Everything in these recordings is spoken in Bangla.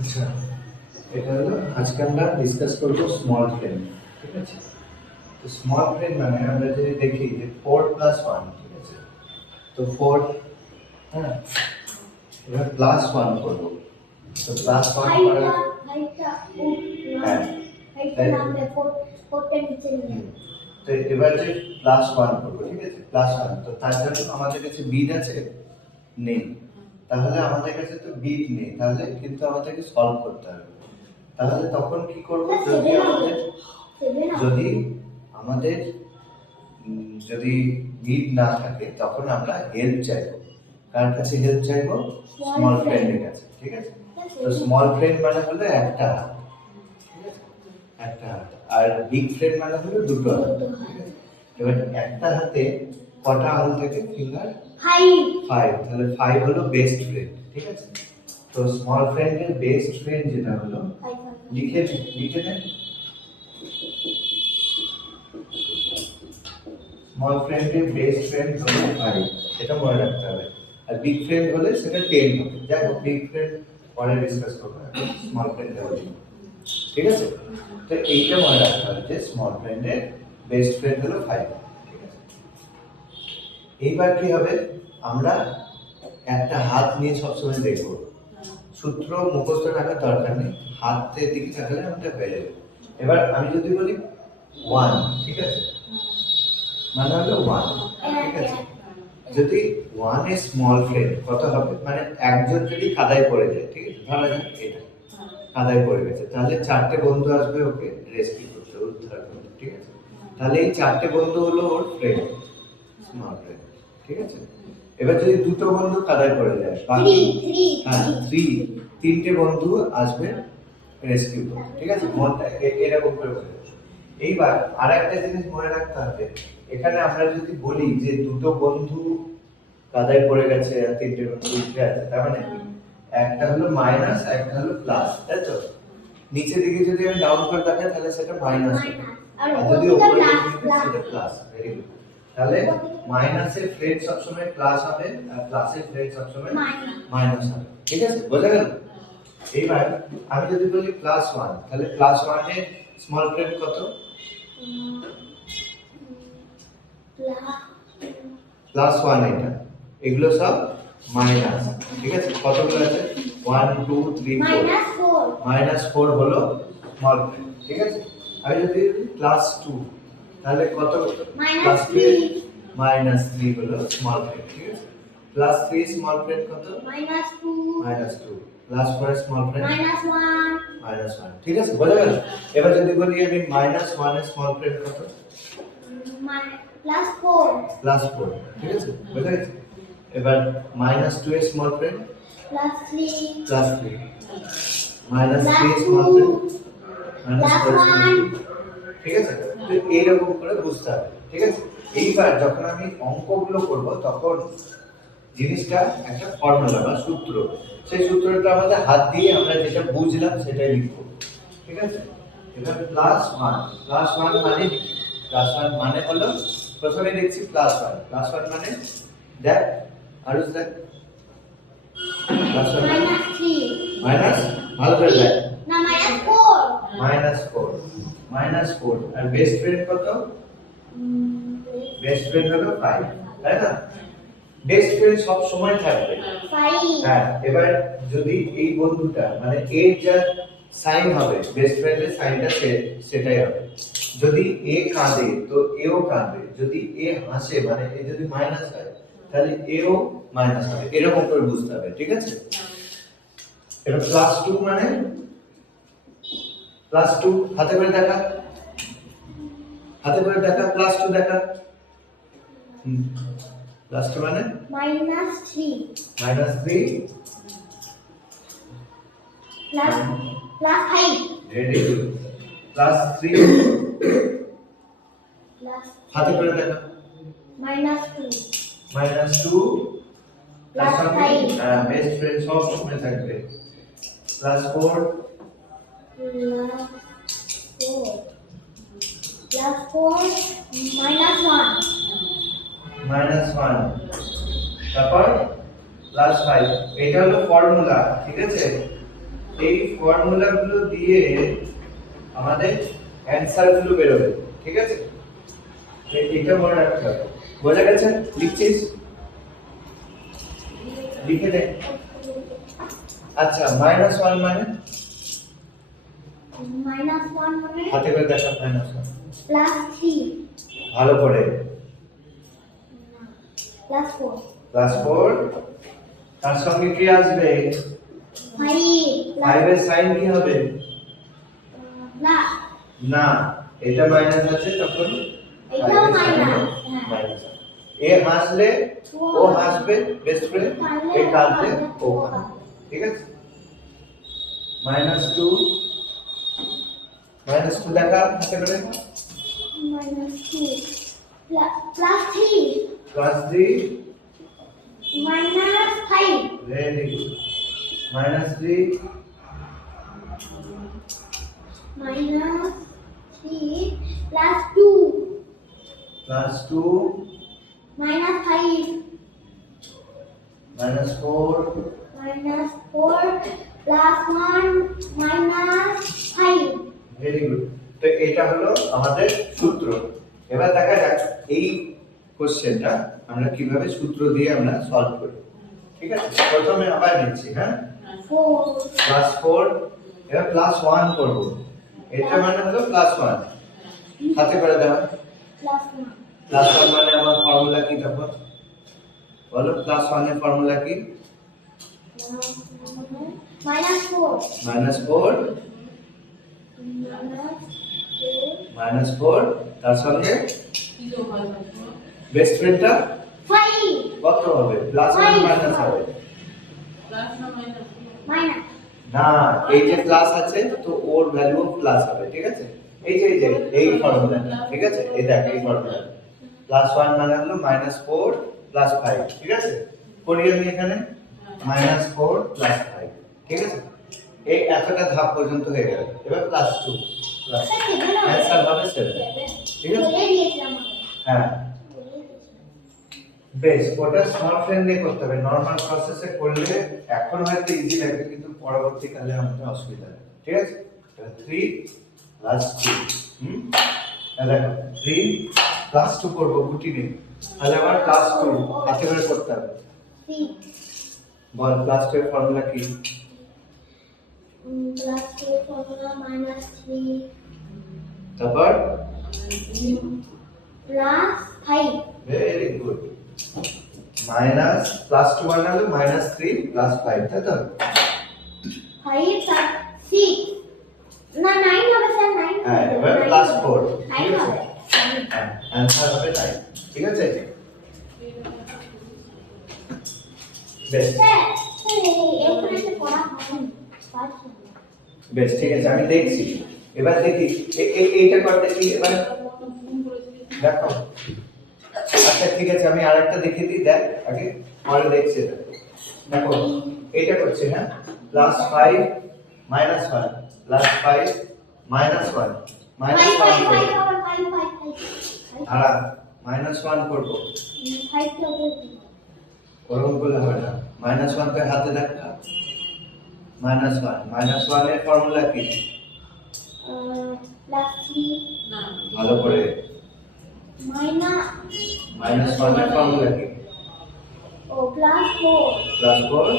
আচ্ছা, এটা হলো আজকে আমরা ডিসকাস করবো স্মল ফ্রেম। ঠিক আছে, তো স্মল ফ্রেম মানে আমরা যদি দেখি যে 4+1, ঠিক আছে, তো 4, হ্যাঁ, এবার +1 করবো, তো +1 করার, হ্যাঁ, তো এবার যে +1 করবো, ঠিক আছে, +1, তো তার জন্য আমাদের কাছে বিট আছে নেই, তাহলে আমাদের কাছে তো বিট নেই, তাহলে কিন্তু আমাদেরকে সলভ করতে হবে। তাহলে তখন কি করব, যদি আমাদের যদি নিড না থাকে তখন আমরা হেল্প চাইবো। কার কাছে হেল্প চাইবো? স্মল ফ্রেন্ডের কাছে। ঠিক আছে, তো স্মল ফ্রেন্ড মানে হলো একটা হাত, ঠিক আছে, একটা হাত, আর বিগ ফ্রেন্ড মানে হলো দুটো হাত। ঠিক আছে, এবার একটা হাতে কটা আঙুল থাকে? ফিঙ্গার 5, তাহলে 5 হলো বেস্ট ফ্রেন্ড। ঠিক আছে, তো স্মল ফ্রেন্ডের বেস্ট ফ্রেন্ড যেটা হলো, লিখে লিখে দেন, স্মল ফ্রেন্ডের বেস্ট ফ্রেন্ড হলো 5, এটা মনে রাখতে হবে। আর বিগ ফ্রেন্ড হলে সেটা 10 হবে। যাই হোক, বিগ ফ্রেন্ড পরে ডিসকাস করবো, এখন স্মল ফ্রেন্ডের বলি। ঠিক আছে, তো এইটা মনে রাখতে হবে যে স্মল ফ্রেন্ডের বেস্ট ফ্রেন্ড হলো 5। ঠিক আছে, এইবার কি হবে, আমরা একটা হাত নিয়ে সবসময় দেখবো, সূত্র মুখস্থ রাখার দরকার নেই, হাতের দিকে থাকলে আমাদের হয়ে যাবে। এবার আমি যদি বলি 1, ঠিক আছে, মানে হলো 1, ঠিক আছে, যদি 1 এ স্মল ফ্রেন্ড কত হবে, মানে একজন যদি কাদায় পড়ে যায়, ঠিক আছে, ধরা যাক এটা কাদায় পড়ে গেছে, তাহলে 4টে বন্ধু আসবে ওকে রেস্কিউ করতে, উদ্ধার করতে। ঠিক আছে, তাহলে এই 4টে বন্ধু হলো ওর ফ্রেন্ড, স্মল ফ্রেন্ড। ঠিক আছে, এবার যদি দুটো বন্ধু কাদায় পড়ে যায়, বাকি হ্যাঁ 3টে বন্ধু আসবে রেস্কিউ করতে। ঠিক আছে, মনটা এরকম করে বলে। এইবার আরেকটা জিনিস মনে রাখতে হবে, এখানে আমরা যদি বলি যে দুটো বন্ধু কাদায় পড়ে গেছে আর 3টে বন্ধু উঠে আছে, তার মানে একটা হলো মাইনাস, একটা হলো প্লাস, তাই তো? নিচের দিকে যদি আমি ডাউন করে দেখাই তাহলে সেটা মাইনাস হবে, আর যদি উপরে দিকে সেটা প্লাস। ভেরি গুড, তাহলে মাইনাসের ফ্রেন্ড সবসময় প্লাস হবে আর প্লাসের ফ্রেন্ড সবসময় মাইনাস হবে। ঠিক আছে, বোঝা গেল? এইবার আমি যদি বলি +1, তাহলে +1 এর স্মল ফ্রেন্ড কত? +1 এটা, এগুলো সব মাইনাস। ঠিক আছে, কতগুলো আছে? 1 2 3 4, -4 হলো স্মল ফ্রেন্ড। ঠিক আছে, আমি যদি +2, তাহলে কত? +3, -3 হলো স্মল ফ্রেন্ড। ঠিক আছে, +3 স্মল ফ্রেন্ড কত? -2, +4 স্মল ফ্রেন্ড -1। ঠিক আছে, বোঝা গেল? এবার যদি বলি আমি -1 এর স্মল ফ্রেন্ড কত? +4। ঠিক আছে, বোঝা গেছে? এবার -2 এর স্মল ফ্রেন্ড +3, -3 স্মল ফ্রেন্ড -4। ঠিক আছে, তো এইরকম করে বুঝতে হবে। ঠিক আছে, এইবার যখন আমি অঙ্কগুলো করব তখন জিনিসটা একটা ফর্মুলা বা সূত্র, সেই সূত্রটা আমাদের হাত দিয়ে আমরা যেটা বুঝলাম সেটাই লিখব। ঠিক আছে, এবার +1 মানে +1 মানে হলো, প্রথমে দেখছি +1 মানে দেখ, আর ইজ দ্যাট +1 মাইনাস, ভালো করে দেখ, না -4 আর বেস্ট ফ্রেন্ড কত? বেস্ট ফ্রেন্ড হলো 5, তাই না? বেস্ট ফ্রেন্ড সব সময় থাকবে 5। হ্যাঁ, এবার যদি এই বন্ধুটা মানে এর যা সাইন হবে, বেস্ট ফ্রেন্ডের সাইনটা সেটাই হবে। যদি এ কাঁদে তো এও কাঁদবে, যদি এ হাসে মানে এ যদি মাইনাস হয় তাহলে এও মাইনাস হবে, এরকম করে বুঝতে হবে। ঠিক আছে, এবার +2 মানে +2 হাতে করে দেখা, হাতে করে দেখা, +2 দেখা। +2 মানে -3 +5, ভেরি গুড, +3 হাতে করে দেখা, -2 +5, বেস্ট ফ্রেন্ড সব সময় থাকবে, +4 -1, তারপর +5, এটা হলো ফর্মুলা। ঠিক আছে, এই ফর্মুলাগুলো দিয়ে আমাদের অ্যানসার গুলো বেরোবে, ঠিক আছে? এটা মনে রাখতে হবে। বোঝা গেছে? লিখছিস? লিখে দে। আচ্ছা, -1 মানে -1 মানে হাতে করে দেখা -1 +3 ভালো করে +4 +4 তার সঙ্গে কি আসবে? 5 এর সাইন কি হবে? প্লাস না, এটা মাইনাস আছে তখন এটাও মাইনাস মাইনাস। এ হাসলে ও হাসবে, বেস্ট ফ্রেন্ড। এ কাঁদলে ও কাঁদবে, ঠিক আছে? -2 -2 দেখা হাতে করে -2 +3 +3 -5 ভেরি গুড -3 -3 +2 -5 -4 -4 +1 -5 ভেরি গুড। তো এটা হলো আমাদের সূত্র। এবার দেখা যাক এই কোশ্চেনটা আমরা কিভাবে সূত্র দিয়ে আমরা সলভ করি, ঠিক আছে? প্রথমে আবার নিচ্ছি, হ্যাঁ, 4 +4 এবার +1 করব। এটা মানে হলো +1 হাতে করে দেওয়া। +1 +1 মানে আমার ফর্মুলা কি তখন বলো? +1 এর ফর্মুলা কি? -4 -4 -4 তার সঙ্গে বেস্ট ফ্রেন্ডটা 5 কত হবে? +1 মাইনাস হবে মাইনাস না, এই যে প্লাস আছে তো ওর ভ্যালু প্লাস হবে, ঠিক আছে? এই যে এই ফর্মুলাটা, ঠিক আছে? এই দেখ এই ফর্মুলা +1 মানে হলো -4 +5, ঠিক আছে? করি আমি এখানে -4 +5, ঠিক আছে? এই এতটা ধাপ পর্যন্ত হয়ে গেল। এবার +2 প্লাস অ্যানসার হবে 7, ঠিক আছে? বলে দিয়েছিলাম হ্যাঁ, বেশ। ওটা স্মল ফ্রেন্ড দিয়ে করতে হবে, নরমাল প্রসেসে করলে এখন হয়তো ইজি লাগে কিন্তু পরবর্তীকালে আমাদের অসুবিধা হবে, ঠিক আছে? 3 + 2 দেখো 3 + 2 করবো গুটি নেই, তাহলে আবার +2 হাতে করে করতে হবে। 6 বল +2 এর ফর্মুলা কি? +2 ফর্মুলা -3 তারপর +5 ভেরি গুড। মাইনাস +2 মানে হলো -3 +5, তাই তো? 5 6 না 9 হবে স্যার 9 হ্যাঁ, এবার +4, 9 ঠিক আছে? হবে হ্যাঁ, অ্যানসার হবে 9, ঠিক আছে? বেশ স্যার এখানে তো পড়া হয়নি পারছি না বেশ, ঠিক আছে, আমি দেখছি। এবার দেখি এইটা করতে কি এবার দেখো। আচ্ছা ঠিক আছে, আমি আরেকটা দেখিয়ে দিই, দেখ আগে, পরে দেখছি এটা। দেখো এইটা করছে, হ্যাঁ, +5 -1 +5 -1 5 -1 করব। 5 দাঁড়া, -1 করব, 5 তো ওরকম করলে হবে না। -1 কে হাতে দেখা, -1 এর ফর্মুলা কি? +3 ভালো করে। মাইনাস -1 এর ফর্মুলা কি? ও +4 +4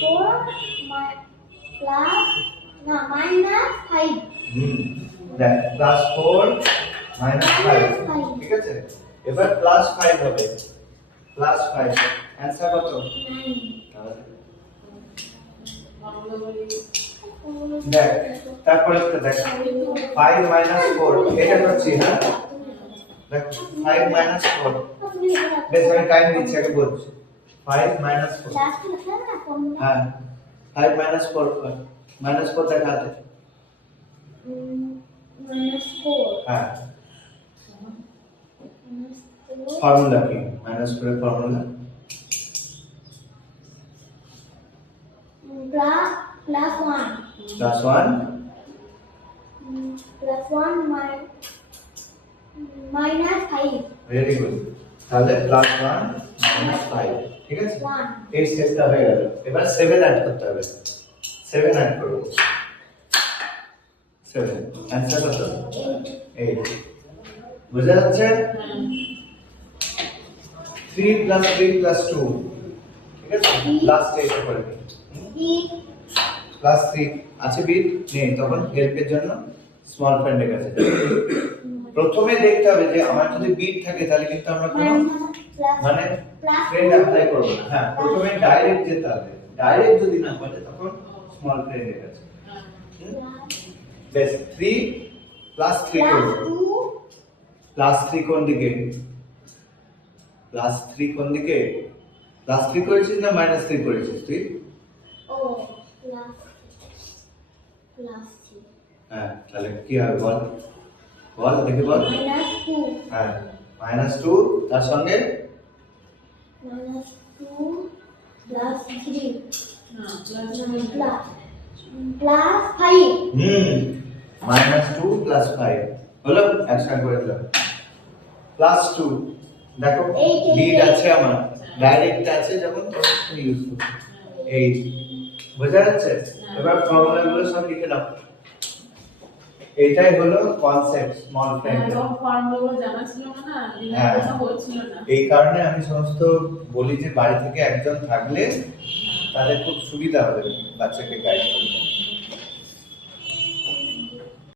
+4 প্লাস না -5 দেখ +4 -5, ঠিক আছে? এবার +5 হবে, +5 অ্যানসার কত? 9 দেখ তারপরে তো দেখ 5 -4 এটা করছি, হ্যাঁ, দেখ 5 -4 বেশ, আমি টাইম দিচ্ছি, আগে বলছি 5 -4 হ্যাঁ 5 -4 -4 দেখাতে -4 হ্যাঁ ফর্মুলা কি? -4 এর ফর্মুলা +1 +1 -5 ভেরি গুড। তাহলে +1 -5, ঠিক আছে? 1 এই স্টেপটা হয়ে গেল। এবার 7 অ্যাড করতে হবে। 7 অ্যাড করো 7 অ্যান্সার কত 8 বুঝা যাচ্ছে 3 প্লাস 3 প্লাস 2 ঠিক আছে লাস্ট এটা করে প্লাস 3 আছে বিট নেই তখন হেল্পের জন্য স্মল ফ্রেন্ডের কাছে যাবে। প্রথমে দেখতে হবে যে আমার যদি বিট থাকে তাহলে কিন্তু আমরা কোনো মানে ফ্রেন্ড অ্যাপ্লাই করব না হ্যাঁ প্রথমে ডাইরেক্ট যেতে হবে ডাইরেক্ট যদি না পারে তখন স্মল ফ্রেন্ডের কাছে বেশ 3 প্লাস 3 করব প্লাস 3 কোন দিকে প্লাস 3 কোন দিকে প্লাস 3 করেছিস না মাইনাস 3 করেছিস তুই ও প্লাস প্লাস হ্যাঁ তাহলে কি হবে বল বল দেখি বল -2 হ্যাঁ -2 তার সঙ্গে -2 প্লাস 3 প্লাস 5 -2 প্লাস 5 হলো একসাথে করে দিলাম প্লাস 2 দেখো লিড আছে আমার ডাইরেক্ট আছে যখন ইউজ করব 8 বোঝা যাচ্ছে এবার ফর্মুলাগুলো সব লিখে নাও এটাই হলো কনসেপ্ট স্মল ফ্রেন্ড ফর্মুলাগুলো জানা ছিল না হ্যাঁ। কথা বলছিল না এই কারণে আমি সমস্ত বলি যে বাড়ি থেকে একজন থাকলে তাদের খুব সুবিধা হবে বাচ্চাকে গাইড করতে